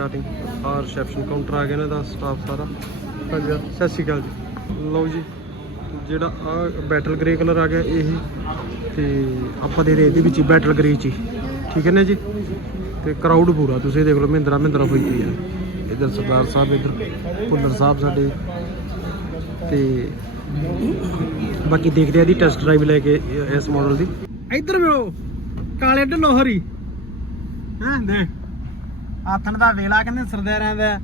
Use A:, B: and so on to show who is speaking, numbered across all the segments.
A: Starting ਆ reception counter ਆ ਗਿਆ ਇਹਨਾਂ ਦਾ ਸਟਾਫ ਸਾਰਾ। ਹਾਂਜੀ ਸਤਿ ਸ਼੍ਰੀ ਅਕਾਲ ਜੀ। ਲਓ ਜੀ, ਜਿਹੜਾ ਆ ਬੈਟਲ ਗ੍ਰੇ ਕਲਰ ਆ ਗਿਆ, ਇਹ ਤੇ ਆਪਾਂ ਦੇ ਰਹੇ ਇਹਦੇ ਵਿੱਚ ਬੈਟਲ ਗ੍ਰੇ ਚ ਠੀਕ ਹੈ ਨਾ ਜੀ? ਤੇ ਕਰਾਊਡ ਪੂਰਾ, ਤੁਸੀਂ ਦੇਖ ਲਓ, ਮਹਿੰਦਰਾ ਮਹਿੰਦਰਾ ਹੋਈ ਪਈ ਆ। ਇਧਰ ਸਰਦਾਰ ਸਾਹਿਬ, ਇਧਰ ਭੁੱਲਰ ਸਾਹਿਬ ਸਾਡੇ। ਤੇ ਬਾਕੀ ਦੇਖਦੇ ਆ ਦੀ ਟੈਸਟ ਡਰਾਈਵ ਲੈ ਕੇ ਇਸ ਮਾਡਲ ਦੀ। ਇੱਧਰ ਵੇਓ ਕਾਲੇ ਢੱਲੋ ਹਾਂ, ਦੇਖ। ਆਥਣ ਦਾ ਵੇਲਾ ਕਹਿੰਦੇ ਸਰਦਾਰਾਂ ਦਾ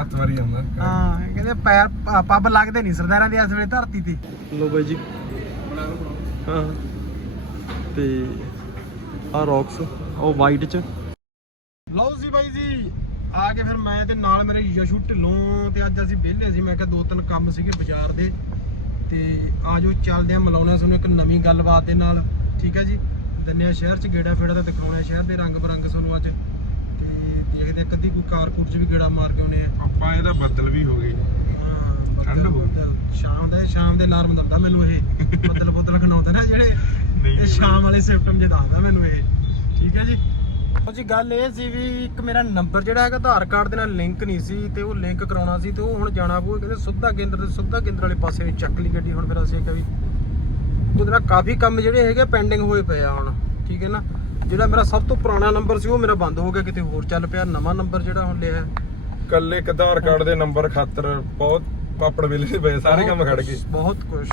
B: ਹੱਥ ਵਾਰੀ ਆਉਂਦਾ।
A: ਹਾਂ ਕਹਿੰਦੇ ਪੈਰ ਪ- ਪੱਬ ਲੱਗਦੇ ਨਹੀਂ ਸਰਦਾਰਾਂ ਦੀ ਇਸ ਵੇਲੇ ਧਰਤੀ ਤੇ। ਲੋ ਬਾਈ ਜੀ। ਹਾਂ ਤੇ ਆ ਰੌਕਸ ਉਹ ਵਾਈਟ ਚ। ਲਓ ਸੀ ਬਾਈ ਜੀ ਆ ਕੇ ਫਿਰ ਮੈਂ ਤੇ ਨਾਲ ਮੇਰੇ ਯਸ਼ੂ ਢਿੱਲੋਂ ਤੇ ਅੱਜ ਅਸੀਂ ਵਿਹਲੇ ਸੀ ਮੈਂ ਕਿਹਾ ਦੋ ਤਿੰਨ ਕੰਮ ਸੀਗੇ ਬਾਜ਼ਾਰ ਦੇ। ਤੇ ਆਜੋ ਚੱਲਦੇ ਆ ਮਿਲਾਉਂਦੇ ਆ ਤੁਹਾਨੂੰ ਇੱਕ ਨਵੀਂ ਗੱਲਬਾਤ ਦੇ ਨਾਲ। ਠੀਕ ਹੈ ਜੀ? ਦੰਨਿਆ ਸ਼ਹਿਰ ਚ ਗੇੜਾ ਫੇੜਾ ਤਾਂ ਦਿਖਾਉਣਾ ਸ਼ਹਿਰ ਦੇ ਰੰਗ ਬਰੰਗ ਤੁਹਾਨੂੰ ਅੱਜ। ਤੇ ਦੇਖਦੇ ਆ ਕਦੀ ਕੋਈ ਕਾਰ ਕੂਰ ਚ ਵੀ ਗੇੜਾ ਮਾਰ ਕੇ ਆਉਨੇ ਆ।
B: ਆਪਾਂ ਇਹਦਾ ਬੱਦਲ ਵੀ ਹੋ ਗਏ।
A: ਹਾਂ,
B: ਠੰਡ ਹੋ ਗਈ।
A: ਸ਼ਾਮ ਦਾ ਸ਼ਾਮ ਦੇ ਅਲਾਰਮ ਦਿੰਦਾ ਮੈਨੂੰ ਇਹ। ਬੱਦਲ ਬੱਦਲ ਖਣਾਉਂਦਾ ਨਾ ਜਿਹੜੇ। ਇਹ ਸ਼ਾਮ ਵਾਲੇ ਸਿਸਟਮ ਜੇ ਦੱਸਦਾ ਮੈਨੂੰ ਇਹ। ਠੀਕ ਹੈ ਜੀ? ਉਹ ਜੀ ਗੱਲ ਇਹ ਸੀ ਵੀ ਇੱਕ ਮੇਰਾ ਨੰਬਰ ਜਿਹੜਾ ਹੈਗਾ ਆਧਾਰ ਕਾਰਡ ਦੇ ਨਾਲ ਲਿੰਕ ਨਹੀਂ ਸੀ ਤੇ ਉਹ ਲਿੰਕ ਕਰਾਉਣਾ ਸੀ ਤੇ ਉਹ ਹੁਣ ਜਾਣਾ ਪਊ ਕਹਿੰਦੇ ਸੁੱਧਾ ਕੇਂਦਰ ਦੇ ਸੁੱਧਾ ਕੇਂਦਰ ਵਾਲੇ ਪਾਸੇ ਨੂੰ ਚੱਕ ਲਈ ਗੱਡੀ ਹੁਣ ਫਿਰ ਅਸੀਂ ਕਿਹਾ ਵੀ ਉਹਦੇ ਨਾਲ ਕਾਫੀ ਕੰਮ ਜਿਹੜੇ ਹੈਗੇ ਪੈਂਡਿੰਗ ਹੋਏ ਪਏ ਆ ਹੁਣ ਠੀਕ ਹੈ ਨਾ? ਜਿਹੜਾ ਮੇਰਾ ਸਭ ਤੋਂ ਪੁਰਾਣਾ ਨੰਬਰ ਸੀ ਉਹ ਮੇਰਾ ਬੰਦ ਹੋ ਗਿਆ ਕਿਤੇ ਹੋਰ ਚੱਲ ਪਿਆ ਨਵਾਂ ਨੰਬਰ ਜਿਹੜਾ ਹੁਣ ਲਿਆ।
B: ਕੱਲੇ ਇੱਕ ਆਧਾਰ ਕਾਰਡ ਦੇ ਨੰਬਰ ਖਾਤਰ ਬਹੁਤ ਪਾਪੜ ਵੇਲੇ ਪਏ ਸਾਰੇ ਕੰਮ ਖੜ ਗਏ।
A: ਬਹੁਤ ਕੁਝ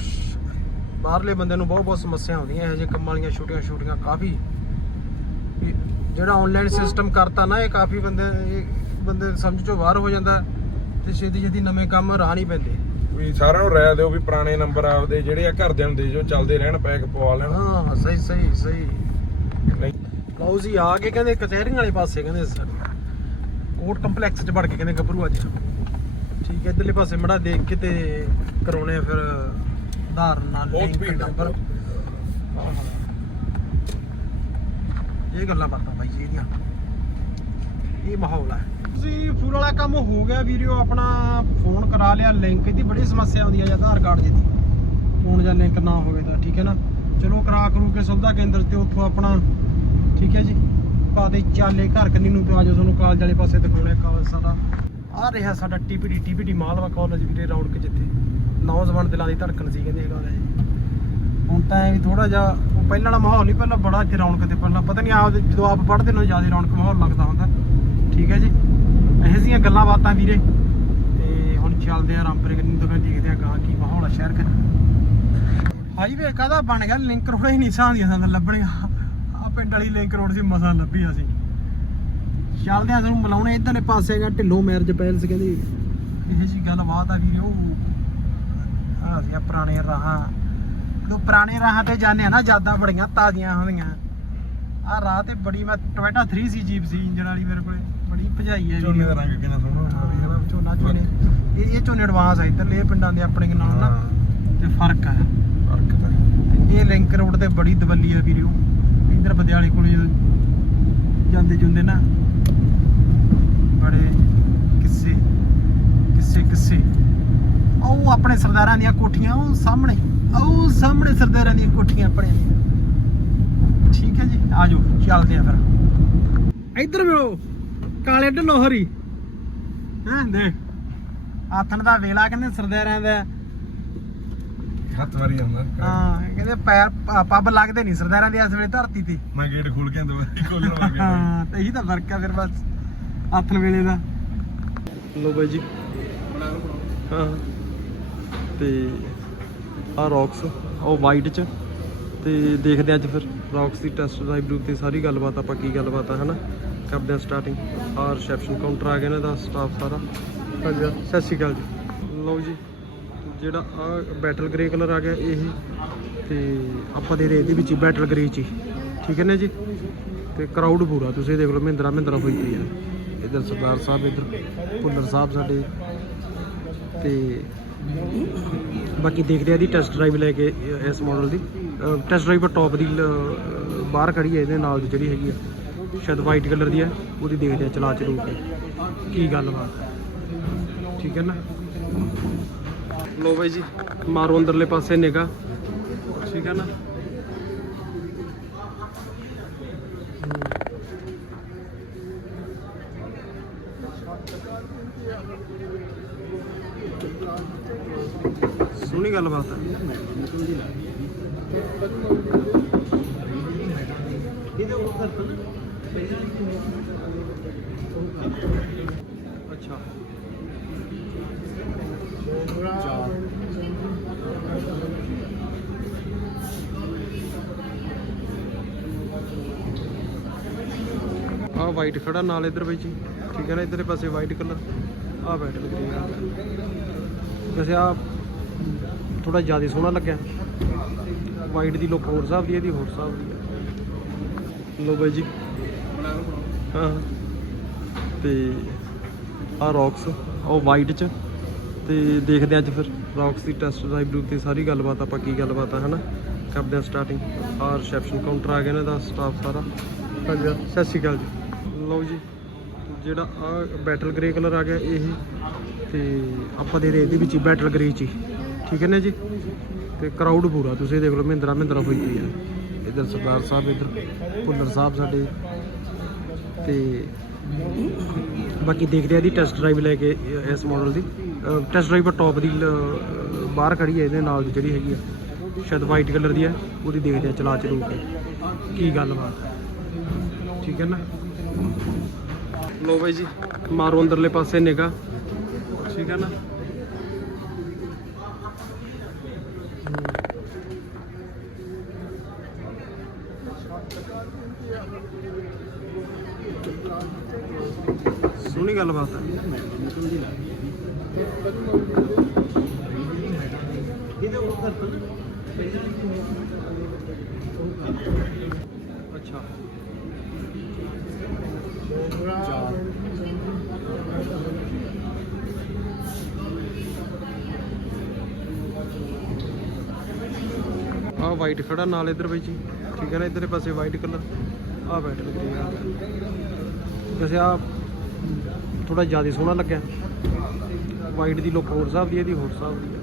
A: ਬਾਹਰਲੇ ਬੰਦੇ ਨੂੰ ਬਹੁਤ ਬਹੁਤ ਸਮੱਸਿਆ ਆਉਂਦੀਆਂ ਇਹੋ ਜਿਹੇ ਕੰਮਾਂ ਵਾਲੀਆਂ ਛੋਟੀਆਂ ਛੋਟੀਆਂ ਕਾਫੀ। ਜਿਹੜਾ ਆਨਲਾਈਨ ਸਿਸਟਮ ਕਰਤਾ ਨਾ ਇਹ ਕਾਫੀ ਬੰਦੇ ਇਹ ਬੰਦੇ ਸਮਝ ਚੋਂ ਬਾਹਰ ਹੋ ਜਾਂਦਾ ਤੇ ਛੇਤੀ ਛੇਤੀ ਨਵੇਂ ਕੰਮ ਰਾਹ ਨਹੀਂ ਪੈਂਦੇ।
B: ਵੀ ਸਾਰਿਆਂ ਨੂੰ ਰਾਇ ਦਿਓ ਵੀ ਪੁਰਾਣੇ ਨੰਬਰ ਆਪਦੇ ਜਿਹੜੇ ਆ ਘਰਦਿਆਂ ਨੂੰ ਦੇ ਜੋ ਚੱਲਦੇ ਰਹਿਣ ਪੈਕ ਪਵਾ ਲੈਣ।
A: ਹਾਂ ਸਹੀ ਸਹੀ ਸਹੀ।
B: ਨਹੀਂ।
A: ਲਓ ਜੀ ਆ ਕੇ ਕਹਿੰਦੇ ਕਚਹਿਰੀਆਂ ਵਾਲੇ ਪਾਸੇ ਕਹਿੰਦੇ ਸਰ। ਕੋਰਟ ਕੰਪਲੈਕਸ 'ਚ ਵੜ ਕੇ ਕਹਿੰਦੇ ਗੱਭਰੂ ਅੱਜ ਠੀਕ ਹੈ ਇਧਰਲੇ ਪਾਸੇ ਮੜਾ ਦੇਖ ਕੇ ਤੇ ਕਰਾਉਣੇ ਫਿਰ ਆਧਾਰ ਨਾਲ। ਹਾਂ, ਹਾਂ। ਇਹ ਗੱਲਾਂ ਬਾਤਾਂ ਬਾਈ ਜੀ ਇਹਦੀਆਂ। ਇਹ ਮਾਹੌਲ ਹੈ ਤੁਸੀਂ ਫੂਲ ਵਾਲਾ ਕੰਮ ਹੋ ਗਿਆ ਵੀਡੀਓ ਆਪਣਾ ਫੋਨ ਕਰਾ ਲਿਆ ਲਿੰਕ ਇਹਦੀ ਬੜੀ ਸਮੱਸਿਆ ਆਉਂਦੀ ਹੈ ਜਾਂ ਆਧਾਰ ਕਾਰਡ ਜਿਹਦੀ। ਫੋਨ ਜਾਂ ਲਿੰਕ ਨਾ ਹੋਵੇ ਤਾਂ, ਠੀਕ ਹੈ ਨਾ? ਚਲੋ ਕਰਾ ਕਰੂ ਕੇ ਸੁਵਿਧਾ ਕੇਂਦਰ ਤੇ ਉੱਥੋਂ ਆਪਣਾ, ਠੀਕ ਹੈ ਜੀ? ਪਾਦੇ ਚਾਲੇ ਘਰ ਕੰਨੀ ਨੂੰ ਤੇ ਆਜੋ ਤੁਹਾਨੂੰ ਕਾਲਜ ਵਾਲੇ ਪਾਸੇ ਦਿਖਾਉਣੇ ਕਾਲਜ ਸਾਡਾ ਆ ਰਿਹਾ ਸਾਡਾ ਟੀਪੀਡੀ ਟੀਪੀਡੀ ਮਾਲਵਾ ਕਾਲਜ ਵੀਰੇ ਰੌਣਕ ਜਿੱਥੇ। ਨੌਜਵਾਨ ਦਿਲਾਂ ਦੀ ਧੜਕਣ ਸੀ ਕਹਿੰਦੇ ਇਹ ਕਾਲਜ ਹੁਣ ਤਾਂ ਐ ਵੀ ਥੋੜਾ ਜਿਹਾ, ਉਹ ਪਹਿਲਾਂ ਵਾਲਾ ਮਾਹੌਲ ਨਹੀਂ, ਪਹਿਲਾਂ ਬੜਾ ਇੱਥੇ ਰੌਣਕ ਤੇ ਪਹਿਲਾਂ ਪਤਾ ਨਹੀਂ ਆਪ ਜਦੋਂ ਆਪ ਪੜ੍ਹਦੇ ਨੂੰ ਜ਼ਿਆਦਾ ਰੌਣਕ ਮਾਹੌਲ ਲੱਗਦਾ ਹੁੰਦਾ। ਠੀਕ ਹੈ ਜੀ? ਇਹੋ ਜਿਹੀਆਂ ਗੱਲਾਂ ਬਾਤਾਂ ਵੀਰੇ। ਤੇ ਹੁਣ ਚੱਲਦੇ ਆ ਰਾਮਪੁਰੇ ਕੰਨੀ ਤੋਂ ਦੇਖਦੇ ਆ ਗਾਂ ਕੀ ਮਾਹੌਲ ਆ ਸ਼ਹਿਰ ਕੰਨੀ ਹਾਈਵੇ ਕਾਹਦਾ ਬਣ ਗਿਆ? ਲਿੰਕ ਰੋਡ ਹੀ ਨਹੀਂ ਸਾਂਦੀਆਂ ਸਾਨੂੰ, ਲੱਭਣੀਆਂ। ਆ ਪਿੰਡ ਵਾਲੀ ਲਿੰਕ ਰੋਡ ਸੀ, ਮਸਾਂ ਲੱਭੀ ਅਸੀਂ। ਚੱਲਦੇ ਆ ਤੁਹਾਨੂੰ ਮਿਲਾਉਣੇ, ਇਧਰਲੇ ਪਾਸੇ ਹੈਗਾ ਢਿੱਲੋਂ ਮੈਰਿਜ ਪੈਲਸ ਕਹਿੰਦੇ। ਇਹੋ ਜੀ ਗੱਲ ਬਾਤ ਆ ਵੀਰੇ, ਉਹ ਆ ਸੀ ਪੁਰਾਣੇ ਰਾਹਾਂ। ਜਦੋਂ ਪੁਰਾਣੇ ਰਾਹਾਂ ਤੇ ਜਾਂਦੇ ਆ ਨਾ, ਯਾਦਾਂ ਬੜੀਆਂ ਤਾਜ਼ੀਆਂ ਹੁੰਦੀਆਂ ਆ ਰਾਹ ਤੇ ਬੜੀ, ਮੈਂ ਟੋਇਟਾ 3 ਸੀ ਜੀਪ ਸੀ ਇੰਜਨ ਵਾਲੀ ਮੇਰੇ ਕੋਲੇ। ਬੜੀ ਭਜਾਈ ਹੈ
B: ਝੋਨੇ ਦਾ ਰੰਗ ਕਿੰਨਾ ਸੋਹਣਾ
A: ਹਾਂ, ਝੋਨਾ ਝੋਨੇ। ਇਹ ਇਹ ਝੋਨੇ ਐਡਵਾਂਸ ਆ ਇੱਧਰਲੇ ਪਿੰਡਾਂ ਦੇ ਆਪਣੇ ਨਾਲੋਂ ਨਾ। ਤੇ ਫ਼ਰਕ ਆ।
B: ਫ਼ਰਕ ਤਾਂ
A: ਤੇ ਇਹ ਲਿੰਕ ਰੋਡ ਤੇ ਬੜੀ ਦਵੱਲੀ ਆ ਵੀਰਿਓ ਇੰਦਰ ਬਦਿਆਲੇ ਕੋਲੇ ਜਦੋਂ ਜਾਂਦੇ ਨਾ ਬੜੇ ਕਿੱਸੇ ਕਿੱਸੇ ਕਿੱਸੇ। ਉਹ ਆਪਣੇ ਸਰਦਾਰਾਂ ਦੀਆਂ ਕੋਠੀਆਂ ਉਹ ਸਾਹਮਣੇ ਉਹ ਸਾਹਮਣੇ ਸਰਦਾਰਾਂ ਦੀਆਂ ਕੋਠੀਆਂ ਆਪਣੇ ਠੀਕ ਹੈ ਜੀ ਆਜੋ ਚੱਲਦੇ ਆ ਫਿਰ। ਇੱਧਰ ਵੇਓ ਕਾਲੇ ਢੱਲੋ ਹਰੀ ਹਾਂ ਦੇਖ। ਆਥਣ ਦਾ ਵੇਲਾ ਕਹਿੰਦੇ ਸਰਦਾਰਾਂ ਦਾ
B: ਹੱਥ ਵਾਰੀ ਆਉਂਦਾ।
A: ਹਾਂ ਕਹਿੰਦੇ ਪੈਰ ਪ- ਪੱਬ ਲੱਗਦੇ ਨਹੀਂ ਸਰਦਾਰਾਂ ਦੀ ਇਸ ਵੇਲੇ ਧਰਤੀ ਤੇ।
B: ਮੈਂ ਗੇਟ ਖੋਲ ਕੇ ਖੋਲਣ ਗਿਆ
A: ਹਾਂ ਤੇ ਇਹੀ ਤਾਂ ਫ਼ਰਕ ਆ ਫਿਰ ਬਸ ਆਥਣ ਵੇਲੇ ਦਾ। ਲੋ ਬਾਈ ਜੀ। ਹਾਂ ਤੇ ਆ ਰੌਕਸ ਉਹ ਵਾਈਟ ਚ। ਤੇ ਦੇਖਦੇ ਹਾਂ ਅੱਜ ਫਿਰ ਰੌਕਸ ਦੀ ਟੈਸਟ ਡਰਾਈਵ ਤੇ ਸਾਰੀ ਗੱਲਬਾਤ ਆਪਾਂ ਕੀ ਗੱਲਬਾਤ ਆ ਹਨਾ? ਕਰਦੇ ਆ ਸਟਾਰਟਿੰਗ ਆਹ ਰਿਸੈਪਸ਼ਨ ਕਾਊਂਟਰ ਆ ਗਿਆ ਇਹਨਾਂ ਦਾ ਸਟਾਫ ਸਾਰਾ। ਹਾਂਜੀ ਸਤਿ ਸ਼੍ਰੀ ਅਕਾਲ ਜੀ। ਲਓ ਜੀ, ਜਿਹੜਾ ਆ ਬੈਟਲ ਗ੍ਰੇ ਕਲਰ ਆ ਗਿਆ, ਇਹ। ਤੇ ਆਪਾਂ ਦੇ ਰਹੇ ਇਹਦੇ ਵਿੱਚ ਹੀ ਬੈਟਲ ਗ੍ਰੇ ਚ ਹੀ। ਠੀਕ ਹੈ ਨਾ ਜੀ? ਤੇ ਕਰਾਊਡ ਪੂਰਾ, ਤੁਸੀਂ ਦੇਖ ਲਓ, ਮਹਿੰਦਰਾ ਮਹਿੰਦਰਾ ਹੋਈ ਪਈ ਆ। ਇਧਰ ਸਰਦਾਰ ਸਾਹਿਬ, ਇਧਰ ਭੁੱਲਰ ਸਾਹਿਬ ਸਾਡੇ। ਤੇ ਬਾਕੀ ਦੇਖਦੇ ਆ ਦੀ ਟੈਸਟ ਡਰਾਈਵ ਲੈ ਕੇ ਇਸ ਮਾਡਲ ਦੀ। ਟੈਸਟ ਡਰਾਈਵ ਟੌਪ ਦੀ ਬਾਹਰ ਖੜੀ ਹੈ ਇਹਦੇ ਨਾਲ ਜਿਹੜੀ ਹੈਗੀ ਆ। ਸ਼ਾਇਦ ਵਾਈਟ ਕਲਰ ਦੀ ਹੈ, ਉਹਦੀ ਦੇਖਦੇ ਆ ਚਲਾ ਚਲੂ ਕੇ। ਕੀ ਗੱਲਬਾਤ ਠੀਕ ਹੈ ਨਾ? ਲੋ ਬਾਈ ਜੀ, ਮਾਰੋ ਅੰਦਰਲੇ ਪਾਸੇ ਨਿਗਾ ਠੀਕ ਹੈ ਨਾ? ਸੋਹਣੀ ਗੱਲਬਾਤ ਹੈ। ਇਹਦੇ ਉੱਪਰ ਅੱਛਾ। ਆ ਵਾਈਟ ਖੜਾ ਨਾਲ ਇਧਰ ਬਾਈ ਜੀ। ਠੀਕ ਹੈ ਨਾ, ਇਧਰਲੇ ਪਾਸੇ ਵਾਈਟ ਕਲਰ ਆ ਬੈਟਲ ਗ੍ਰੀਨ ਵੈਸੇ ਆ ਥੋੜਾ ਜ਼ਿਆਦਾ ਸੋਹਣਾ ਲੱਗਿਆ। ਵਾਈਟ ਦੀ ਲੁੱਕ ਹੋਰ ਹਿਸਾਬ ਦੀ ਇਹਦੀ ਹੋਰ ਹਿਸਾਬ ਦੀ ਹੈ। ਲੋ ਬਾਈ ਜੀ। ਹਾਂ। ਤੇ ਆ ਰੌਕਸ ਉਹ ਵਾਈਟ ਚ। ਤੇ ਦੇਖਦੇ ਹਾਂ ਅੱਜ ਫਿਰ ਰੌਕਸ ਦੀ ਟੈਸਟ ਡਰਾਈਵ ਰੂਪ ਤੇ ਸਾਰੀ ਗੱਲਬਾਤ, ਆਪਾਂ ਕੀ ਗੱਲਬਾਤ ਆ, ਹਨਾ? ਕਰਦੇ ਆ ਸਟਾਰਟਿੰਗ ਆ ਰਿਸੈਪਸ਼ਨ ਕਾਊਂਟਰ ਆ ਗਿਆ ਇਹਨਾਂ ਦਾ ਸਟਾਫ ਸਾਰਾ। ਹਾਂਜੀ ਸਤਿ ਸ਼੍ਰੀ ਅਕਾਲ ਜੀ। ਲਓ ਜੀ, ਜਿਹੜਾ ਆ ਬੈਟਲ ਗ੍ਰੇ ਕਲਰ ਆ ਗਿਆ, ਇਹ। ਤੇ ਆਪਾਂ ਦੇ ਰਹੇ ਇਹਦੇ ਵਿੱਚ ਹੀ ਬੈਟਲ ਗ੍ਰੇ ਚ ਹੀ। ਠੀਕ ਹੈ ਨਾ ਜੀ? ਤੇ ਕਰਾਊਡ ਪੂਰਾ, ਤੁਸੀਂ ਦੇਖ ਲਓ ਮਹਿੰਦਰਾ ਮਹਿੰਦਰਾ ਹੋਈ ਪਈ ਹੈ ਇਧਰ ਸਰਦਾਰ ਸਾਹਿਬ, ਇਧਰ ਭੁੱਲਰ ਸਾਹਿਬ ਸਾਡੇ। ਤੇ ਬਾਕੀ ਦੇਖਦੇ ਆ ਇਹਦੀ ਟੈਸਟ ਡਰਾਈਵ ਲੈ ਕੇ ਇਸ ਮਾਡਲ ਦੀ। ਟੈਸਟ ਡਰਾਈਵ ਟੌਪ ਦੀ ਬਾਹਰ ਖੜੀ ਹੈ ਇਹਦੇ ਨਾਲ ਦੀ ਜਿਹੜੀ ਹੈਗੀ ਆ ਸ਼ਾਇਦ ਵਾਈਟ ਕਲਰ ਦੀ ਹੈ ਉਹਦੀ ਦੇਖਦੇ ਆ ਚਲਾ ਚਲੂ ਕੇ ਕੀ ਗੱਲਬਾਤ ਹੈ। ਠੀਕ ਹੈ ਨਾ? ਲੋ ਬਾਈ ਜੀ। ਮਾਰੋ ਅੰਦਰਲੇ ਪਾਸੇ ਨਿਗਾ ਠੀਕ ਹੈ ਨਾ ਸੋਹਣੀ ਗੱਲਬਾਤ ਹੈ ਅੱਛਾ। ਆ ਵਾਈਟ ਖੜਾ ਨਾਲ ਇਧਰ ਬਾਈ ਜੀ। ਠੀਕ ਹੈ ਨਾ, ਇਧਰਲੇ ਪਾਸੇ ਵਾਈਟ ਕਲਰ ਆ ਬੈਟਲ ਗ੍ਰੀਨ ਵੈਸੇ ਆ ਥੋੜਾ ਜ਼ਿਆਦਾ ਸੋਹਣਾ ਲੱਗਿਆ। ਵਾਈਟ ਦੀ ਲੁੱਕ ਹੋਰ ਹਿਸਾਬ ਦੀ ਇਹਦੀ ਹੋਰ ਹਿਸਾਬ ਦੀ ਹੈ।